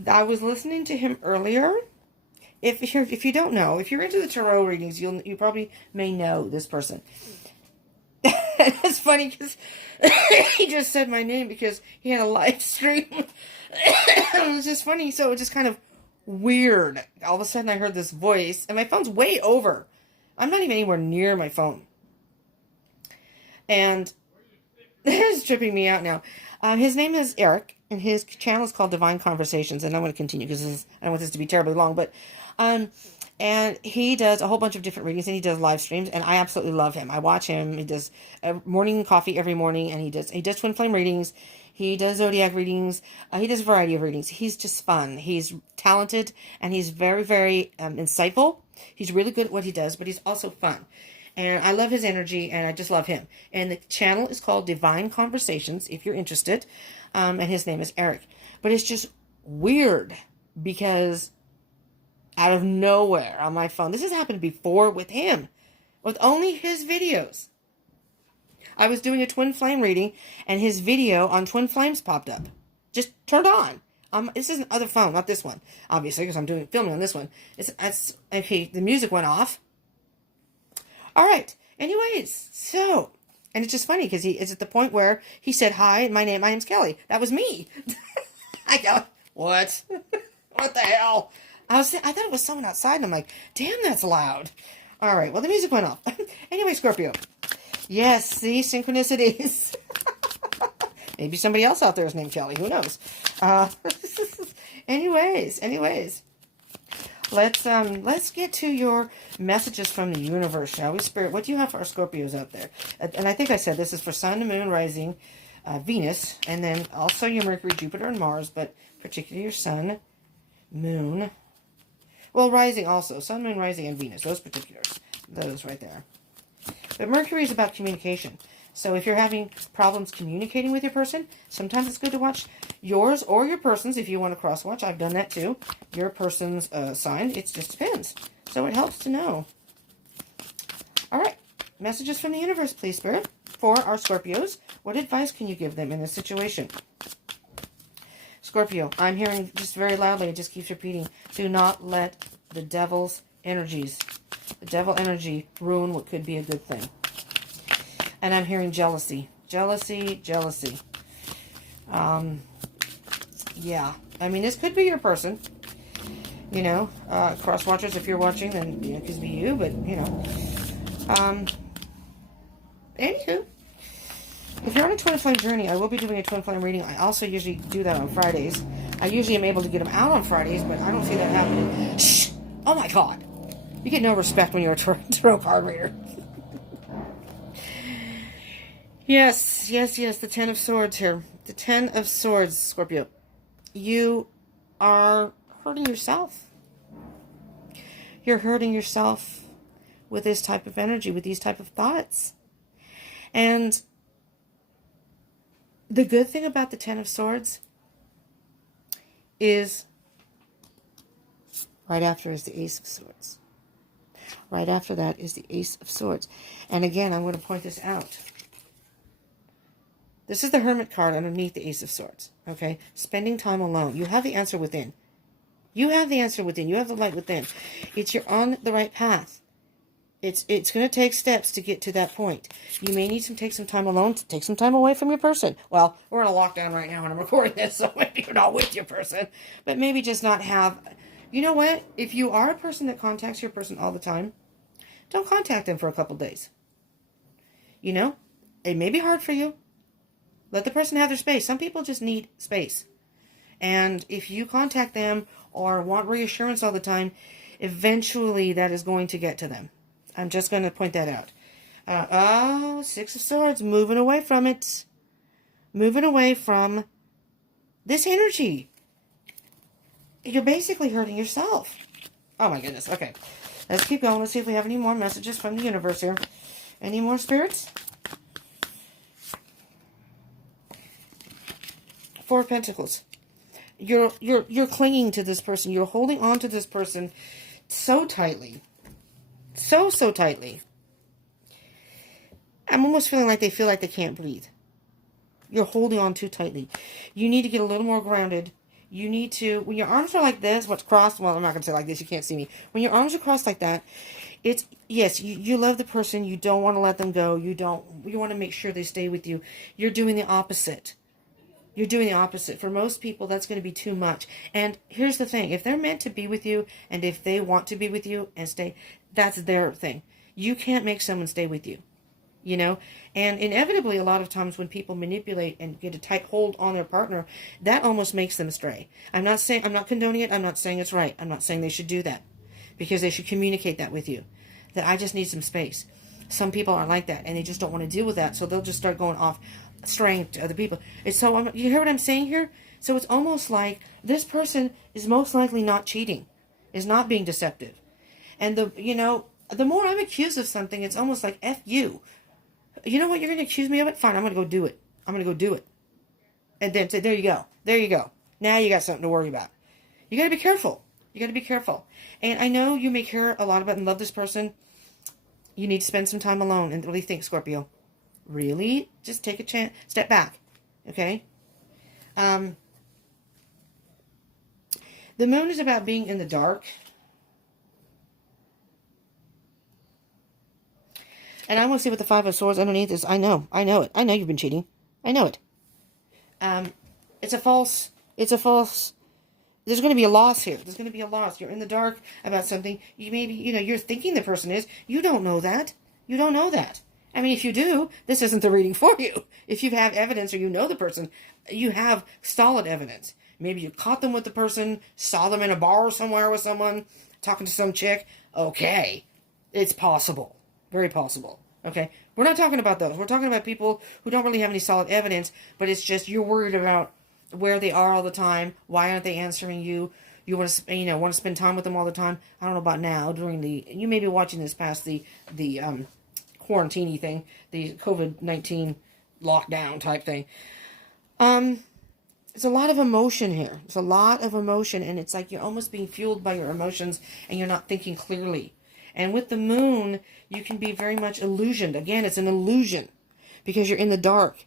I was listening to him earlier. If you don't know, if you're into the tarot readings, you probably may know this person. It's funny because he just said my name because he had a live stream. It was just funny, so it was just kind of weird. All of a sudden I heard this voice, and my phone's way over. I'm not even anywhere near my phone. And it's tripping me out now. His name is Eric, and his channel is called Divine Conversations, and I'm going to continue because I don't want this to be terribly long, but and he does a whole bunch of different readings, and he does live streams, and I absolutely love him. I watch him. He does morning coffee every morning, and he does twin flame readings. He does zodiac readings. He does a variety of readings. He's just fun. He's talented, and he's very, very insightful. He's really good at what he does, but he's also fun. And I love his energy, and I just love him. And the channel is called Divine Conversations, if you're interested. And his name is Eric. But it's just weird because out of nowhere on my phone, this has happened before with him, with only his videos. I was doing a twin flame reading and his video on twin flames popped up. Just turned on. This is another phone, not this one, obviously, because I'm doing filming on this one. Okay, the music went off. All right. Anyways, so, and it's just funny because it's at the point where he said, hi, my name's Kelly. That was me. I go, what? What the hell? I thought it was someone outside, and I'm like, damn, that's loud. All right, well, the music went off. Anyway, Scorpio. Yes, see, synchronicities. Maybe somebody else out there is named Kelly. Who knows? Anyways. Let's get to your messages from the universe, shall we? Spirit, what do you have for our Scorpios out there? And I think I said this is for Sun, Moon, Rising, Venus, and then also your Mercury, Jupiter, and Mars, but particularly your Sun, Moon, well, Rising also. Sun, Moon, Rising, and Venus. Those particulars. Those right there. But Mercury is about communication. So if you're having problems communicating with your person, sometimes it's good to watch yours or your person's if you want to cross-watch. I've done that too. Your person's sign. It just depends. So it helps to know. All right. Messages from the universe, please, Spirit. For our Scorpios, what advice can you give them in this situation? Scorpio, I'm hearing just very loudly, it just keeps repeating, do not let the devil's energies, the devil energy, ruin what could be a good thing. And I'm hearing jealousy. Jealousy. Yeah. I mean, this could be your person. You know, cross-watchers, if you're watching, then it could be you, but, you know. Anywho. If you're on a twin flame journey, I will be doing a twin flame reading. I also usually do that on Fridays. I usually am able to get them out on Fridays, but I don't see that happening. Shh! Oh my God! You get no respect when you're a tarot card reader. Yes. The Ten of Swords here. The Ten of Swords, Scorpio. You are hurting yourself. You're hurting yourself with this type of energy, with these type of thoughts. And the good thing about the Ten of Swords is right after is the Ace of Swords. Right after that is the Ace of Swords. And again, I'm going to point this out. This is the Hermit card underneath the Ace of Swords. Okay? Spending time alone. You have the answer within. You have the answer within. You have the light within. You're on the right path. It's going to take steps to get to that point. You may need to take some time alone, to take some time away from your person. Well, we're in a lockdown right now and I'm recording this, so maybe you're not with your person. But maybe just not have... You know what? If you are a person that contacts your person all the time, don't contact them for a couple days. You know? It may be hard for you. Let the person have their space. Some people just need space. And if you contact them or want reassurance all the time, eventually that is going to get to them. I'm just going to point that out. Six of Swords. Moving away from it. Moving away from this energy. You're basically hurting yourself. Oh my goodness. Okay. Let's keep going. Let's see if we have any more messages from the universe here. Any more spirits? Four of Pentacles. You're clinging to this person. You're holding on to this person so tightly. So tightly. I'm almost feeling like they feel like they can't breathe. You're holding on too tightly. You need to get a little more grounded. You need to, when your arms are like this, what's crossed, well, I'm not going to say like this, you can't see me. When your arms are crossed like that, it's, yes, you love the person, you don't want to let them go, you want to make sure they stay with you. You're doing the opposite. You're doing the opposite. For most people, that's going to be too much. And here's the thing. If they're meant to be with you, and if they want to be with you and stay, that's their thing. You can't make someone stay with you. You know? And inevitably, a lot of times when people manipulate and get a tight hold on their partner, that almost makes them astray. I'm not condoning it. I'm not saying it's right. I'm not saying they should do that. Because they should communicate that with you. That I just need some space. Some people are like that, and they just don't want to deal with that, so they'll just start going off, straying to other people. It's so, you hear what I'm saying here? So it's almost like this person is most likely not cheating, is not being deceptive. And the more I'm accused of something, it's almost like, F you. You know what, you're going to accuse me of it? Fine, I'm going to go do it. I'm going to go do it. And then say, there you go. There you go. Now you got something to worry about. You got to be careful. You got to be careful. And I know you may care a lot about and love this person. You need to spend some time alone and really think, Scorpio. Really? Just take a chance. Step back. Okay? The moon is about being in the dark. And I want to see what the Five of Swords underneath is. I know it. I know you've been cheating. I know it. It's a false, there's going to be a loss here. There's going to be a loss. You're in the dark about something. You maybe, you're thinking the person is. You don't know that. You don't know that. I mean, if you do, this isn't the reading for you. If you have evidence or you know the person, you have solid evidence. Maybe you caught them with the person, saw them in a bar somewhere with someone, talking to some chick. Okay. It's possible. Very possible. Okay? We're not talking about those. We're talking about people who don't really have any solid evidence, but it's just you're worried about where they are all the time. Why aren't they answering you? You want to, want to spend time with them all the time. I don't know about now during you may be watching this past the quarantine thing, the COVID-19 lockdown type thing. It's a lot of emotion here. It's a lot of emotion, and it's like you're almost being fueled by your emotions, and you're not thinking clearly. And with the moon, you can be very much illusioned. Again, it's an illusion because you're in the dark.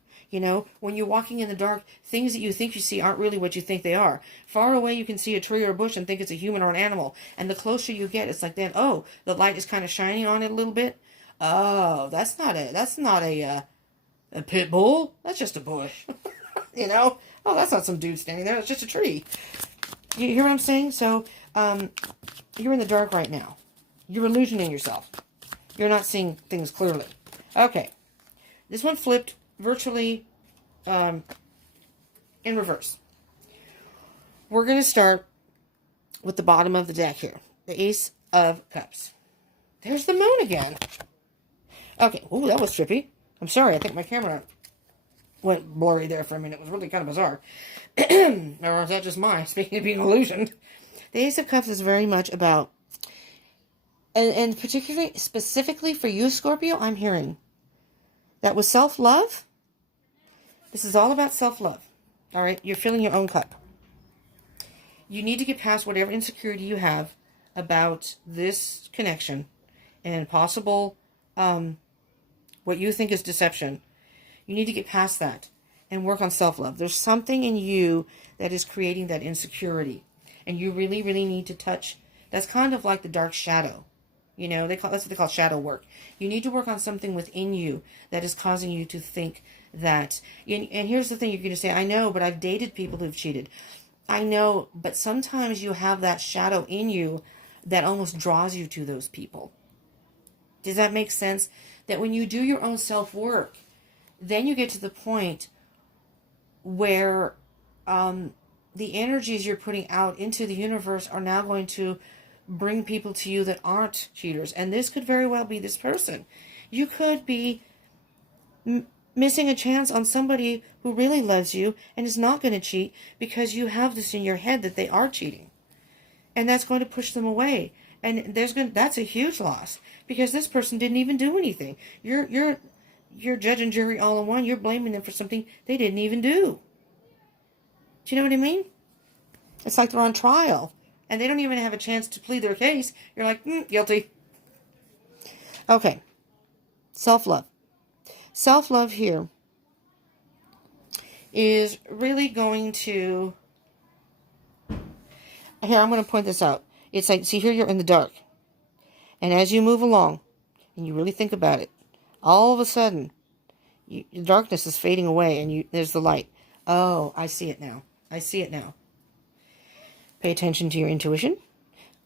When you're walking in the dark, things that you think you see aren't really what you think they are. Far away, you can see a tree or a bush and think it's a human or an animal. And the closer you get, it's like then, oh, the light is kind of shining on it a little bit. Oh, that's not a pit bull. That's just a bush. Oh, that's not some dude standing there. It's just a tree. You hear what I'm saying? So, you're in the dark right now. You're illusioning yourself. You're not seeing things clearly. Okay. This one flipped virtually in reverse. We're going to start with the bottom of the deck here. The Ace of Cups. There's the moon again. Okay. Ooh, that was trippy. I'm sorry. I think my camera went blurry there for a minute. It was really kind of bizarre. Or is that just mine? Speaking of being illusioned. The Ace of Cups is very much about, and particularly, specifically for you, Scorpio, I'm hearing that with self-love, this is all about self-love. All right? You're filling your own cup. You need to get past whatever insecurity you have about this connection and possible, what you think is deception. You need to get past that and work on self-love. There's something in you that is creating that insecurity. And you really, really need to touch. That's kind of like the dark shadow. That's what they call shadow work. You need to work on something within you that is causing you to think that. And here's the thing you're going to say, I know, but I've dated people who've cheated. I know, but sometimes you have that shadow in you that almost draws you to those people. Does that make sense? That when you do your own self-work, then you get to the point where the energies you're putting out into the universe are now going to bring people to you that aren't cheaters. And this could very well be this person. You could be missing a chance on somebody who really loves you and is not going to cheat because you have this in your head that they are cheating. And that's going to push them away. And that's a huge loss because this person didn't even do anything. You're judge and jury all in one. You're blaming them for something they didn't even do. Do you know what I mean? It's like they're on trial and they don't even have a chance to plead their case. You're like, guilty. Okay. Self-love. Self-love here is really going to... Here, I'm going to point this out. It's like, see here, you're in the dark. And as you move along, and you really think about it, all of a sudden, the darkness is fading away, and there's the light. Oh, I see it now. I see it now. Pay attention to your intuition.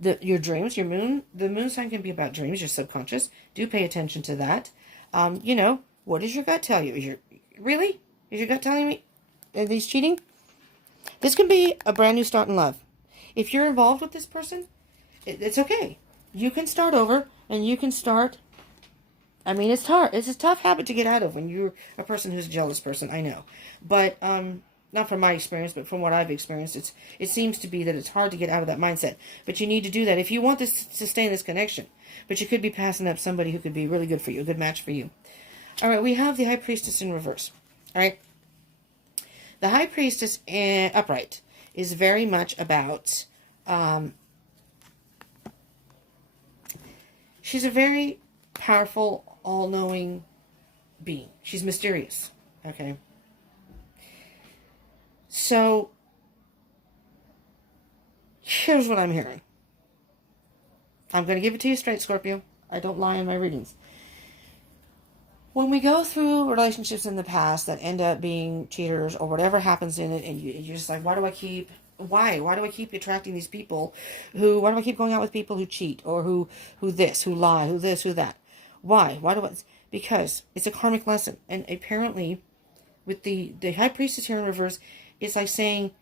Your dreams, your moon. The moon sign can be about dreams, your subconscious. Do pay attention to that. What does your gut tell you? Is your gut telling me that he's cheating? This can be a brand new start in love. If you're involved with this person, it's okay. You can start over, and you can start... I mean, it's hard. It's a tough habit to get out of when you're a person who's a jealous person, I know. But, not from my experience, but from what I've experienced, it seems to be that it's hard to get out of that mindset. But you need to do that if you want to sustain this connection. But you could be passing up somebody who could be really good for you, a good match for you. All right, we have the High Priestess in reverse. All right. The High Priestess upright is very much about, she's a very powerful, all-knowing being. She's mysterious, okay? So, here's what I'm hearing. I'm going to give it to you straight, Scorpio. I don't lie in my readings. When we go through relationships in the past that end up being cheaters or whatever happens in it, and you're just like, why do I keep attracting these people why do I keep going out with people who cheat or who this, who lie, who this, who that? Why? Because it's a karmic lesson. And apparently with the High Priestess here in reverse, it's like saying,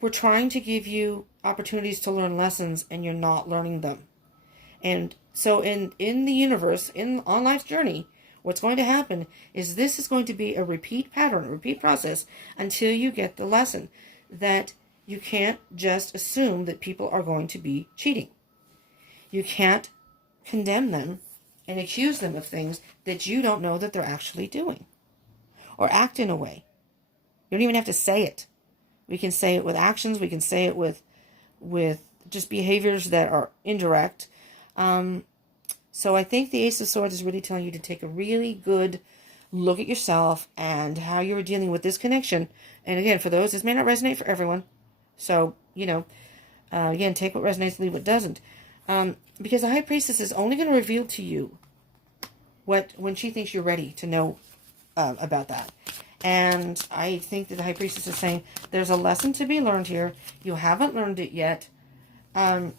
we're trying to give you opportunities to learn lessons and you're not learning them. And so in the universe, on life's journey, what's going to happen is this is going to be a repeat pattern, a repeat process until you get the lesson that you can't just assume that people are going to be cheating. You can't condemn them and accuse them of things that you don't know that they're actually doing or act in a way. You don't even have to say it. We can say it with actions. We can say it with just behaviors that are indirect. So I think the Ace of Swords is really telling you to take a really good look at yourself and how you're dealing with this connection. And again, for those, this may not resonate for everyone. So, again, take what resonates, leave what doesn't. Because the High Priestess is only going to reveal to you when she thinks you're ready to know about that. And I think that the High Priestess is saying there's a lesson to be learned here. You haven't learned it yet. If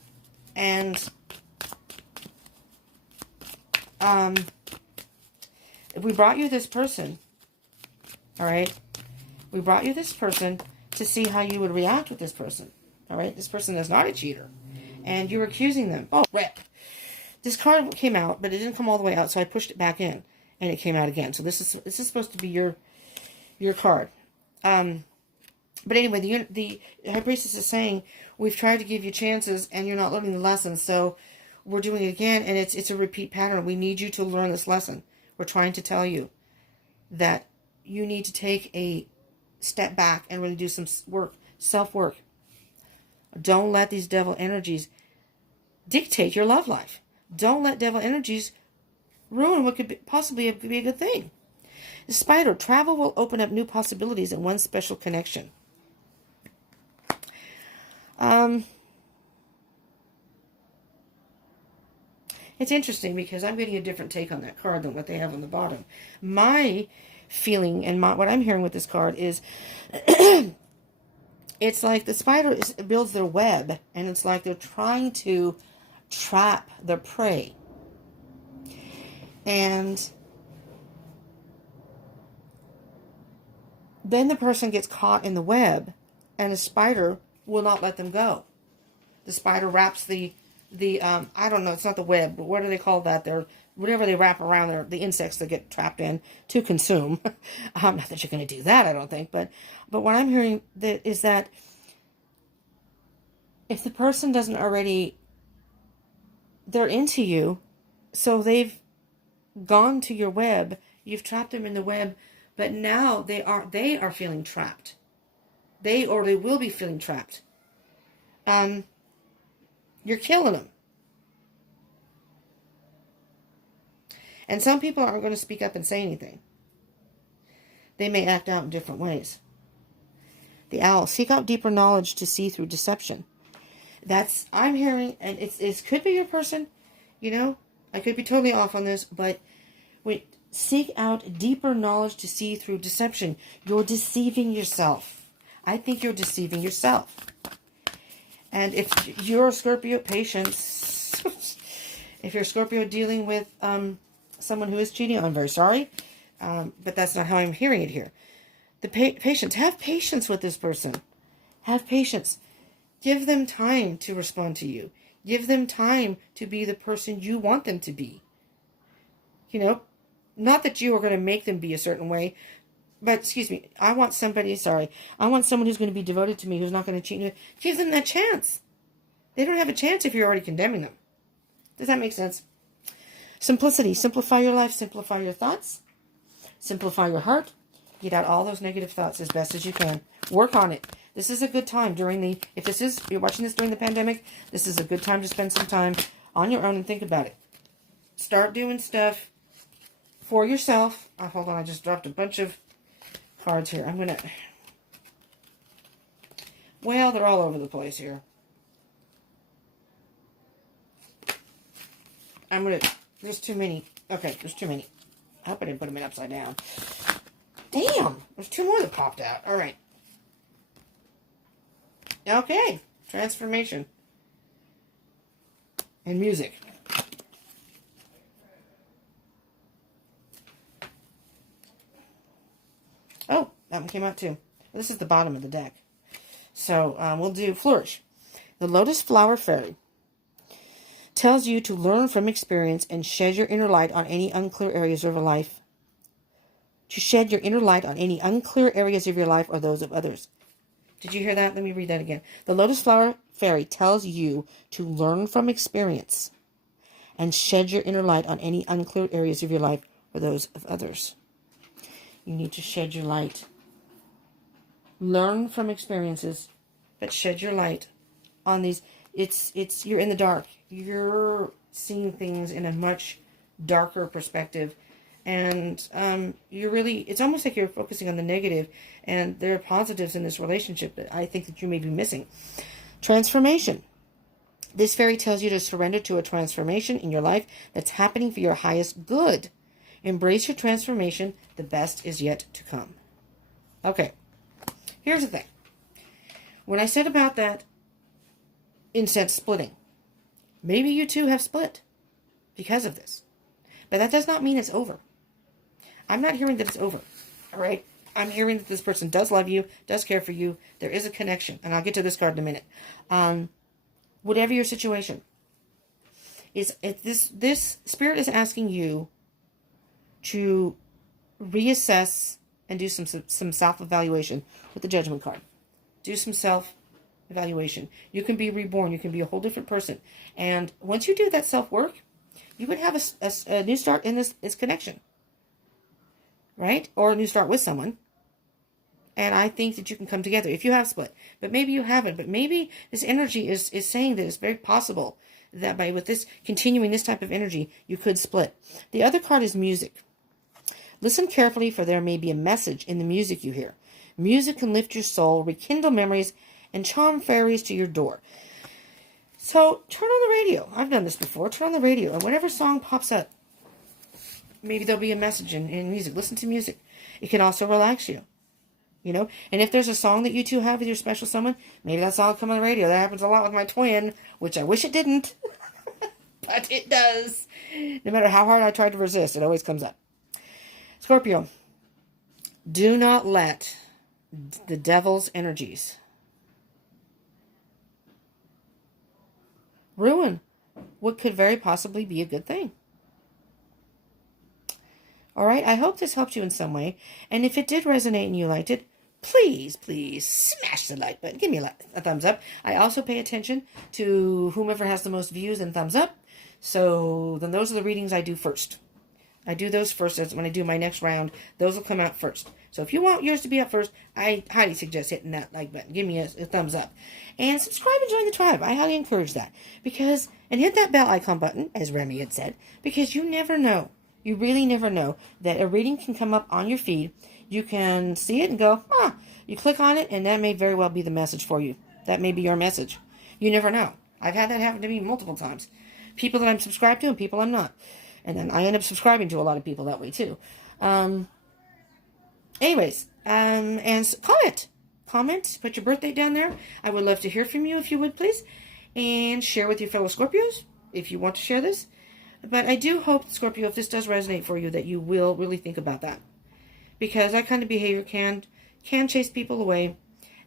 we brought you this person, all right? We brought you this person to see how you would react with this person, all right? This person is not a cheater. And you're accusing them. Oh, rip. This card came out, but it didn't come all the way out, so I pushed it back in, and it came out again. So this is supposed to be your card. But anyway, the High Priestess is saying, we've tried to give you chances, and you're not learning the lessons, so we're doing it again, and it's a repeat pattern. We need you to learn this lesson. We're trying to tell you that you need to take a step back and really do some work, self-work. Don't let these devil energies dictate your love life. Don't let devil energies ruin what could possibly be a good thing. The Spider, travel will open up new possibilities in one special connection. It's interesting because I'm getting a different take on that card than what they have on the bottom. My feeling and what I'm hearing with this card is it's like the spider builds their web, and it's like they're trying to trap their prey. And then the person gets caught in the web, and the spider will not let them go. The spider wraps the I don't know, it's not the web, but what do they call that? Whatever they wrap around the insects that get trapped in to consume. Not that you're going to do that, I don't think, but what I'm hearing is that if the person doesn't already, they're into you, so they've gone to your web, you've trapped them in the web, but now they are feeling trapped. They will be feeling trapped. You're killing them. And some people aren't going to speak up and say anything. They may act out in different ways. The Owl, seek out deeper knowledge to see through deception. I'm hearing, and it could be your person, I could be totally off on this, but seek out deeper knowledge to see through deception. You're deceiving yourself. I think you're deceiving yourself. And if you're a Scorpio, patience. If you're a Scorpio dealing with someone who is cheating, I'm very sorry. But that's not how I'm hearing it here. The patience. Have patience with this person. Have patience. Give them time to respond to you. Give them time to be the person you want them to be. Not that you are going to make them be a certain way. But, excuse me, I want someone who's going to be devoted to me, who's not going to cheat. Give them that chance. They don't have a chance if you're already condemning them. Does that make sense? Simplicity. Simplify your life. Simplify your thoughts. Simplify your heart. Get out all those negative thoughts as best as you can. Work on it. This is a good time during the, you're watching this during the pandemic, this is a good time to spend some time on your own and think about it. Start doing stuff for yourself. Oh, hold on, I just dropped a bunch of cards here. I'm going to, well, they're all over the place here. I'm going to, there's too many. Okay, there's too many. I hope I didn't put them in upside down. Damn, there's two more that popped out. All right. Okay, transformation. And music. Oh, that one came out too. This is the bottom of the deck. So we'll do flourish. The Lotus Flower Fairy tells you to learn from experience and shed your inner light on any unclear areas of your life. To shed your inner light on any unclear areas of your life or those of others. Did you hear that? Let me read that again. The Lotus Flower Fairy tells you to learn from experience and shed your inner light on any unclear areas of your life or those of others. You need to shed your light. Learn from experiences, but shed your light on these. You're in the dark. You're seeing things in a much darker perspective. And it's almost like you're focusing on the negative, and there are positives in this relationship that I think that you may be missing. Transformation. This fairy tells you to surrender to a transformation in your life that's happening for your highest good. Embrace your transformation. The best is yet to come. Okay. Here's the thing. When I said about that incense splitting, maybe you two have split because of this. But that does not mean it's over. I'm not hearing that it's over. All right? I'm hearing that this person does love you, does care for you. There is a connection. And I'll get to this card in a minute. Whatever your situation, this spirit is asking you to reassess and do some self-evaluation with the Judgment card. Do some self-evaluation. You can be reborn. You can be a whole different person. And once you do that self-work, you would have a new start in this connection. Right? Or a new start with someone. And I think that you can come together if you have split. But maybe you haven't. But maybe this energy is saying that it's very possible that with this continuing this type of energy, you could split. The other card is music. Listen carefully, for there may be a message in the music you hear. Music can lift your soul, rekindle memories, and charm fairies to your door. So turn on the radio. I've done this before. Turn on the radio, and whatever song pops up, maybe there'll be a message in music. Listen to music. It can also relax you. You know? And if there's a song that you two have with your special someone, maybe that song will come on the radio. That happens a lot with my twin, which I wish it didn't. But it does. No matter how hard I try to resist, it always comes up. Scorpio, do not let the devil's energies ruin what could very possibly be a good thing. All right, I hope this helped you in some way. And if it did resonate and you liked it, please smash the like button. Give me a thumbs up. I also pay attention to whomever has the most views and thumbs up. So then those are the readings I do first. I do those first. When I do my next round, those will come out first. So if you want yours to be up first, I highly suggest hitting that like button. Give me a thumbs up. And subscribe and join the tribe. I highly encourage that. And hit that bell icon button, as Remy had said, because you never know. You really never know that a reading can come up on your feed. You can see it and go, you click on it, and that may very well be the message for you. That may be your message. You never know. I've had that happen to me multiple times. People that I'm subscribed to and people I'm not. And then I end up subscribing to a lot of people that way too. Anyways, and comment, put your birth date down there. I would love to hear from you if you would, please. And share with your fellow Scorpios if you want to share this. But I do hope, Scorpio, if this does resonate for you, that you will really think about that. Because that kind of behavior can chase people away.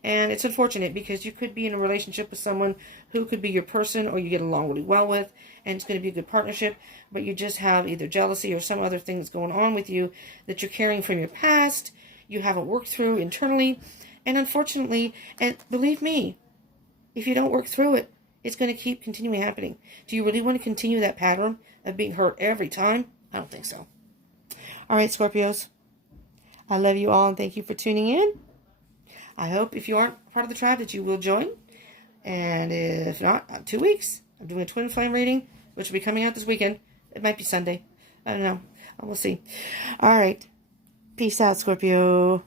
And it's unfortunate because you could be in a relationship with someone who could be your person or you get along really well with, and it's going to be a good partnership, but you just have either jealousy or some other thing that's going on with you that you're carrying from your past, you haven't worked through internally, and unfortunately, and believe me, if you don't work through it, it's going to keep continuing happening. Do you really want to continue that pattern of being hurt every time? I don't think so. All right, Scorpios. I love you all and thank you for tuning in. I hope if you aren't part of the tribe that you will join. And if not, 2 weeks. I'm doing a twin flame reading, which will be coming out this weekend. It might be Sunday. I don't know. We'll see. All right. Peace out, Scorpio.